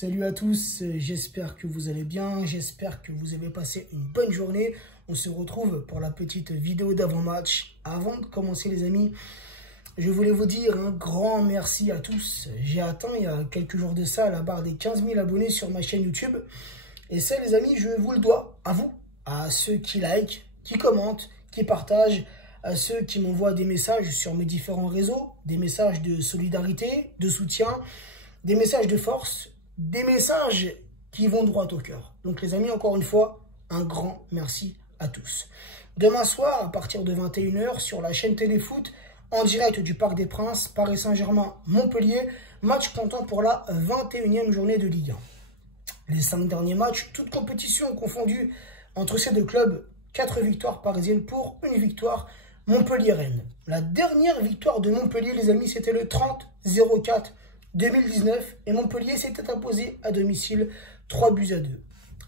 salut à tous, j'espère que vous allez bien, j'espère que vous avez passé une bonne journée. On se retrouve pour la petite vidéo d'avant-match. Avant de commencer les amis, je voulais vous dire un grand merci à tous. J'ai atteint il y a quelques jours de ça la barre des 15 000 abonnés sur ma chaîne YouTube. Et ça les amis, je vous le dois à vous, à ceux qui like, qui commentent, qui partagent, à ceux qui m'envoient des messages sur mes différents réseaux, des messages de solidarité, de soutien, des messages de force, des messages qui vont droit au cœur. Donc les amis, encore une fois, un grand merci à tous. Demain soir, à partir de 21 h, sur la chaîne Téléfoot, en direct du Parc des Princes, Paris Saint-Germain-Montpellier, match comptant pour la 21e journée de Ligue 1. Les 5 derniers matchs, toutes compétitions confondues entre ces deux clubs, 4 victoires parisiennes pour une victoire Montpellier-Rennes. La dernière victoire de Montpellier, les amis, c'était le 30-04 2019 et Montpellier s'était imposé à domicile 3-2.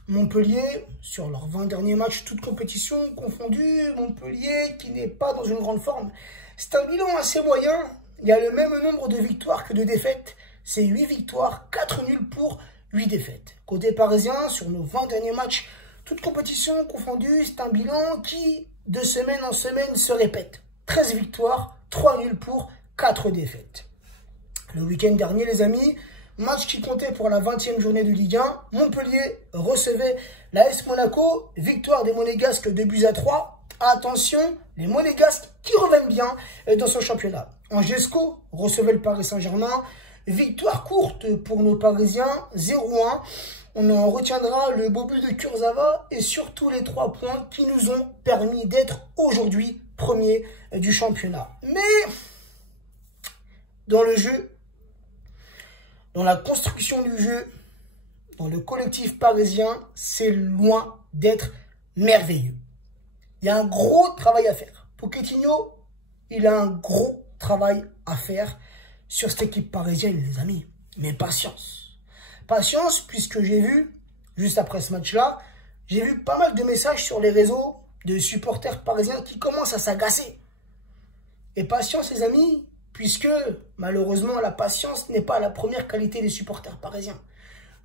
Montpellier, sur leurs 20 derniers matchs, toutes compétitions confondues, Montpellier qui n'est pas dans une grande forme. C'est un bilan assez moyen. Il y a le même nombre de victoires que de défaites. C'est 8 victoires, 4 nuls pour 8 défaites. Côté parisien, sur nos 20 derniers matchs, toutes compétitions confondues, c'est un bilan qui, de semaine en semaine, se répète. 13 victoires, 3 nuls pour 4 défaites. Le week-end dernier, les amis, match qui comptait pour la 20e journée de Ligue 1. Montpellier recevait l'AS Monaco. Victoire des Monégasques 2-3. Attention, les Monégasques qui reviennent bien dans ce championnat. Angesco recevait le Paris Saint-Germain. Victoire courte pour nos Parisiens, 0-1. On en retiendra le beau but de Kurzawa et surtout les 3 points qui nous ont permis d'être aujourd'hui premiers du championnat. Mais dans le jeu, dans la construction du jeu, dans le collectif parisien, c'est loin d'être merveilleux. Il y a un gros travail à faire. Pochettino, il a un gros travail à faire sur cette équipe parisienne, les amis. Mais patience. Patience, puisque j'ai vu, juste après ce match-là, j'ai vu pas mal de messages sur les réseaux de supporters parisiens qui commencent à s'agacer. Et patience, les amis, puisque malheureusement, la patience n'est pas la première qualité des supporters parisiens.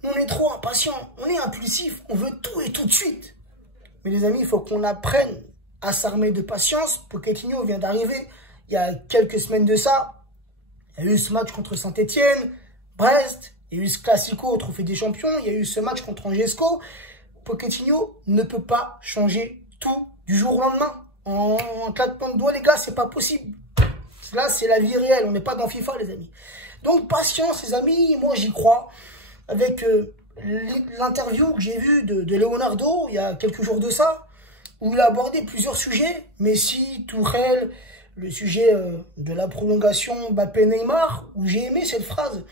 Nous, on est trop impatients, on est impulsifs, on veut tout et tout de suite. Mais les amis, il faut qu'on apprenne à s'armer de patience. Pochettino vient d'arriver il y a quelques semaines de ça. Il y a eu ce match contre Saint-Etienne, Brest, il y a eu ce Classico au Trophée des Champions, il y a eu ce match contre Angesco. Pochettino ne peut pas changer tout du jour au lendemain. En claquement de doigts, les gars, c'est pas possible. Là, c'est la vie réelle. On n'est pas dans FIFA, les amis. Donc, patience, les amis. Moi, j'y crois. Avec l'interview que j'ai vue de Leonardo, il y a quelques jours de ça, où il a abordé plusieurs sujets. Messi, Tourelle, le sujet de la prolongation Mbappé-Neymar, où j'ai aimé cette phrase.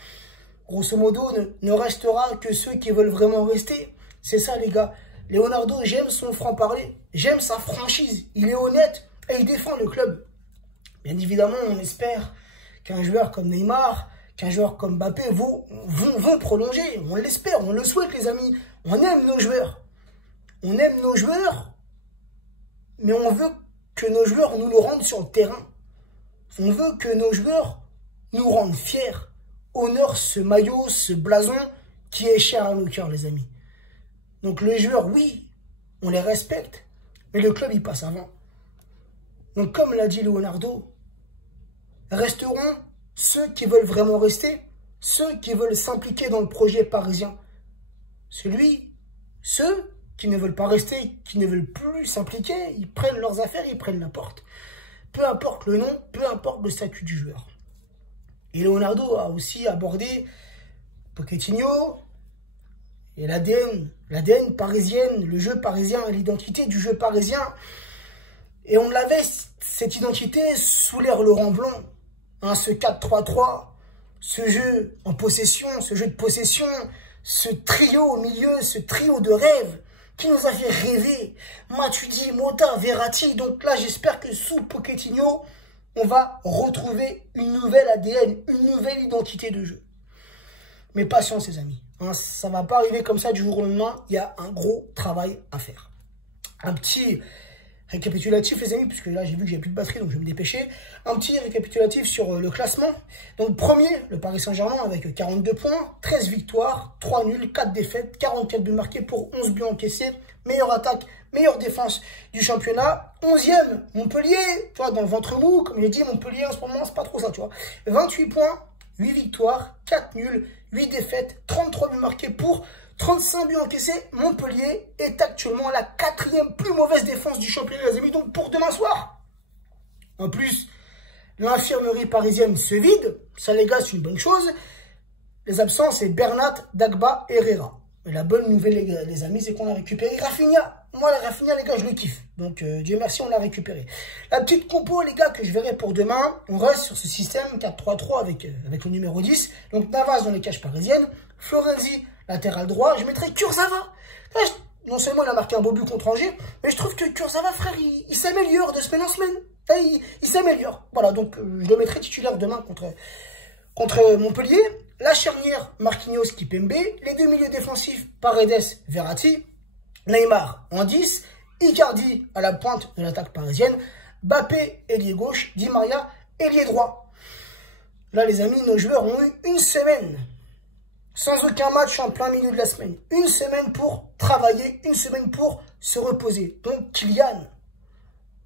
Grosso modo, ne restera que ceux qui veulent vraiment rester. C'est ça, les gars. Leonardo, j'aime son franc-parler. J'aime sa franchise. Il est honnête et il défend le club. Bien évidemment, on espère qu'un joueur comme Neymar, qu'un joueur comme Mbappé vont prolonger. On l'espère, on le souhaite, les amis. On aime nos joueurs. On aime nos joueurs, mais on veut que nos joueurs nous le rendent sur le terrain. On veut que nos joueurs nous rendent fiers, honorent ce maillot, ce blason qui est cher à nos cœurs, les amis. Donc les joueurs, oui, on les respecte, mais le club, il passe avant. Donc comme l'a dit Leonardo, resteront ceux qui veulent vraiment rester, ceux qui veulent s'impliquer dans le projet parisien. Ceux qui ne veulent pas rester, qui ne veulent plus s'impliquer, ils prennent leurs affaires, ils prennent la porte. Peu importe le nom, peu importe le statut du joueur. Et Leonardo a aussi abordé Pochettino et l'ADN parisienne, le jeu parisien, l'identité du jeu parisien. Et on l'avait, cette identité, sous l'ère Laurent Blanc. Hein, ce 4-3-3, ce jeu en possession, ce jeu de possession, ce trio au milieu, ce trio de rêve qui nous a fait rêver. Matuidi, Mota, Verratti. Donc là, j'espère que sous Pochettino, on va retrouver une nouvelle ADN, une nouvelle identité de jeu. Mais patience, les amis. Hein, ça ne va pas arriver comme ça du jour au lendemain. Il y a un gros travail à faire. Un petit récapitulatif, les amis, puisque là, j'ai vu que j'ai plus de batterie, donc je vais me dépêcher. Un petit récapitulatif sur le classement. Donc, premier, le Paris Saint-Germain avec 42 points, 13 victoires, 3 nuls, 4 défaites, 44 buts marqués pour 11 buts encaissés. Meilleure attaque, meilleure défense du championnat. 11e, Montpellier, tu vois, dans le ventre mou, comme j'ai dit, Montpellier en ce moment, c'est pas trop ça, tu vois. 28 points, 8 victoires, 4 nuls, 8 défaites, 33 buts marqués pour 35 buts encaissés. Montpellier est actuellement la 4e plus mauvaise défense du championnat, les amis. Donc pour demain soir, en plus, l'infirmerie parisienne se vide. Ça, les gars, c'est une bonne chose. Les absents, c'est Bernat, Dagba et Herrera. Mais la bonne nouvelle, les amis, c'est qu'on a récupéré Rafinha. Moi, la Rafinha, les gars, je le kiffe. Donc, Dieu merci, on l'a récupéré. La petite compo, les gars, que je verrai pour demain, on reste sur ce système 4-3-3 avec le numéro 10. Donc, Navas dans les cages parisiennes. Florenzi, latéral droit. Je mettrai Kurzawa. Non seulement il a marqué un beau but contre Angers, mais je trouve que Kurzawa, frère, il s'améliore de semaine en semaine. Il s'améliore. Voilà, donc, je le mettrai titulaire demain contre Montpellier. La charnière, Marquinhos, Kipembe. Les deux milieux défensifs, Paredes, Verratti. Neymar en 10. Icardi à la pointe de l'attaque parisienne. Mbappé, ailier gauche. Di Maria, ailier droit. Là, les amis, nos joueurs ont eu une semaine. Sans aucun match en plein milieu de la semaine. Une semaine pour travailler. Une semaine pour se reposer. Donc, Kylian,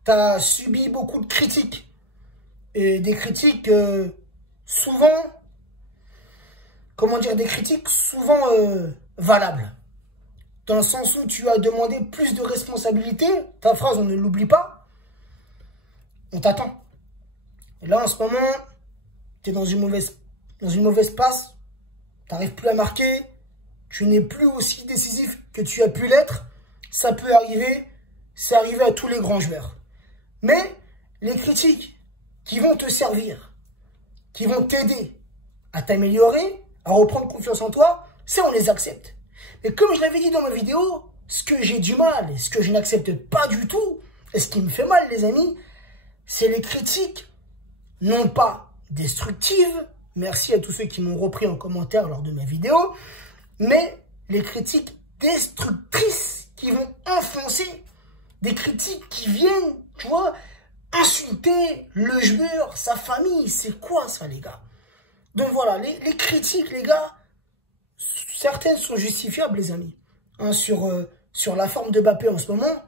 tu as subi beaucoup de critiques. Et des critiques souvent... Comment dire, des critiques souvent valables. Dans le sens où tu as demandé plus de responsabilités. Ta phrase, on ne l'oublie pas. On t'attend. Et là, en ce moment, tu es dans une mauvaise passe. Tu n'arrives plus à marquer. Tu n'es plus aussi décisif que tu as pu l'être. Ça peut arriver. C'est arrivé à tous les grands joueurs. Mais les critiques qui vont te servir, qui vont t'aider à t'améliorer, à reprendre confiance en toi, ça, on les accepte. Mais comme je l'avais dit dans ma vidéo, ce que j'ai du mal et ce que je n'accepte pas du tout, et ce qui me fait mal, les amis, c'est les critiques, non pas destructives, merci à tous ceux qui m'ont repris en commentaire lors de ma vidéo, mais les critiques destructrices qui vont enfoncer, des critiques qui viennent, tu vois, insulter le joueur, sa famille. C'est quoi ça, les gars? Donc voilà, les critiques, les gars, certaines sont justifiables, les amis. Hein, sur la forme de Mbappé en ce moment,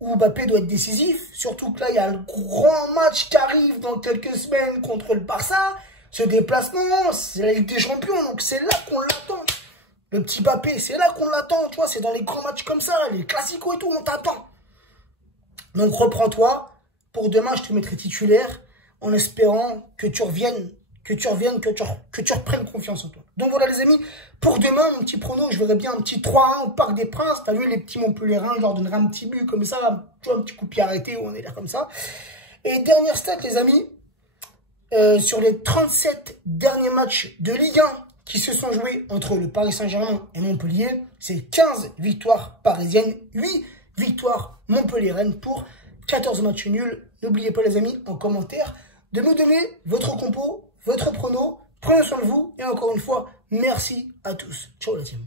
où Mbappé doit être décisif. Surtout que là, il y a le grand match qui arrive dans quelques semaines contre le Barça. Ce déplacement, c'est la Ligue des Champions, donc c'est là qu'on l'attend. Le petit Mbappé, c'est là qu'on l'attend, tu vois, c'est dans les grands matchs comme ça, les classicos et tout, on t'attend. Donc reprends-toi. Pour demain, je te mettrai titulaire en espérant que tu reviennes, que tu reprennes confiance en toi. Donc voilà les amis, pour demain, mon petit prono, je verrai bien un petit 3-1 au Parc des Princes. T'as vu les petits Montpelliérains, je leur donnerai un petit but comme ça, tu vois, un petit coup de pied arrêté où on est là comme ça. Et dernière stat les amis, sur les 37 derniers matchs de Ligue 1 qui se sont joués entre le Paris Saint-Germain et Montpellier, c'est 15 victoires parisiennes, 8 victoires montpelliéraines pour 14 matchs nuls. N'oubliez pas les amis, en commentaire, de me donner votre compo, votre prono. Prenez soin de vous. Et encore une fois, merci à tous. Ciao la team.